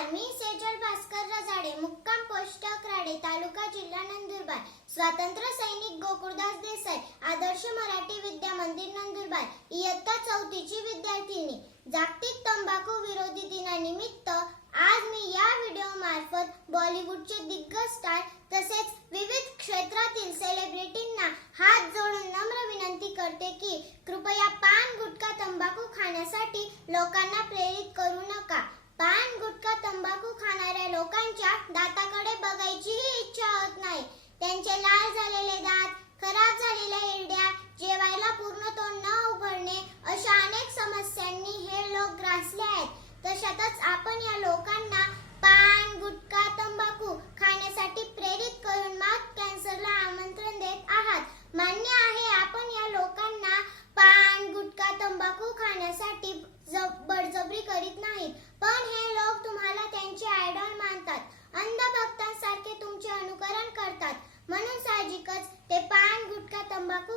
नमस्कार मी सेजल भास्कर रजाडे मुक्काम पोस्ट अकराडे तालुका जिल्हा नंदुरबार स्वातंत्र्य सैनिक गोकुळदास देसाई आदर्श मराठी विद्या मंदिर नंदुरबार इयत्ता चौथीची विद्यार्थिनी जागतिक तंबाखू विरोधी दिनानिमित्त आज मी या व्हिडिओ मार्फत बॉलिवूडचे दिग्गज स्टार तसेच विविध क्षेत्रातील सेलिब्रिटींना हात जोडून नम्र विनंती करते की कृपया पान गुटखा तंबाखू खाण्यासाठी लोकांना प्रेरित करू नका पान गुटखा तंबाखू खाणाऱ्या लोकांच्या दाताकडे बघायचीही इच्छा होत नाही. त्यांचे लाल झालेले दात खराब झालेल्या हिरड्या जेवायला पूर्ण तोंड न उघडणे अशा अनेक समस्यांनी हे लोक ग्रासले आहेत. तशातच आपण या लोकांना पान गुटखा तंबाखू खाण्यासाठी प्रेरित करून माग कॅन्सरला आमंत्रण देत आहात. मान्य आहे आपण या लोकांना पान गुटखा तंबाखू खाण्यासाठी बळजबरी करीत नाहीत पण हे लोक तुम्हाला त्यांचे आयडॉल मानतात अंधभक्तांसारखे तुमचे अनुकरण करतात म्हणून साहजिकच ते पान गुटखा तंबाखू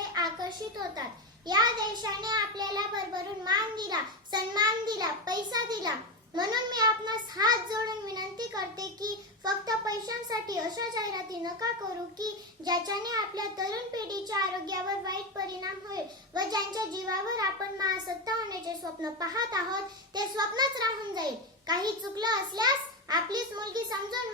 खाण्याकडे आकर्षित होतात. या देशाने आपल्याला भरभरून मान दिला सन्मान दिला पैसा दिला. म्हणून मी आपणास हात जोडून विनंती करते की फक्त पैशांसाठी अशा जाहिराती नका करू की ज्याच्याने आपल्या तरुण पिढीच्या आरोग्यावर वाईट परिणाम होईल व ज्यांच्या जीवावर आपण महासत्ता होण्याचे स्वप्न पाहत आहोत ते स्वप्नच राहून जाईल. काही चुकलं असल्यास आपलीच मुलगी समजून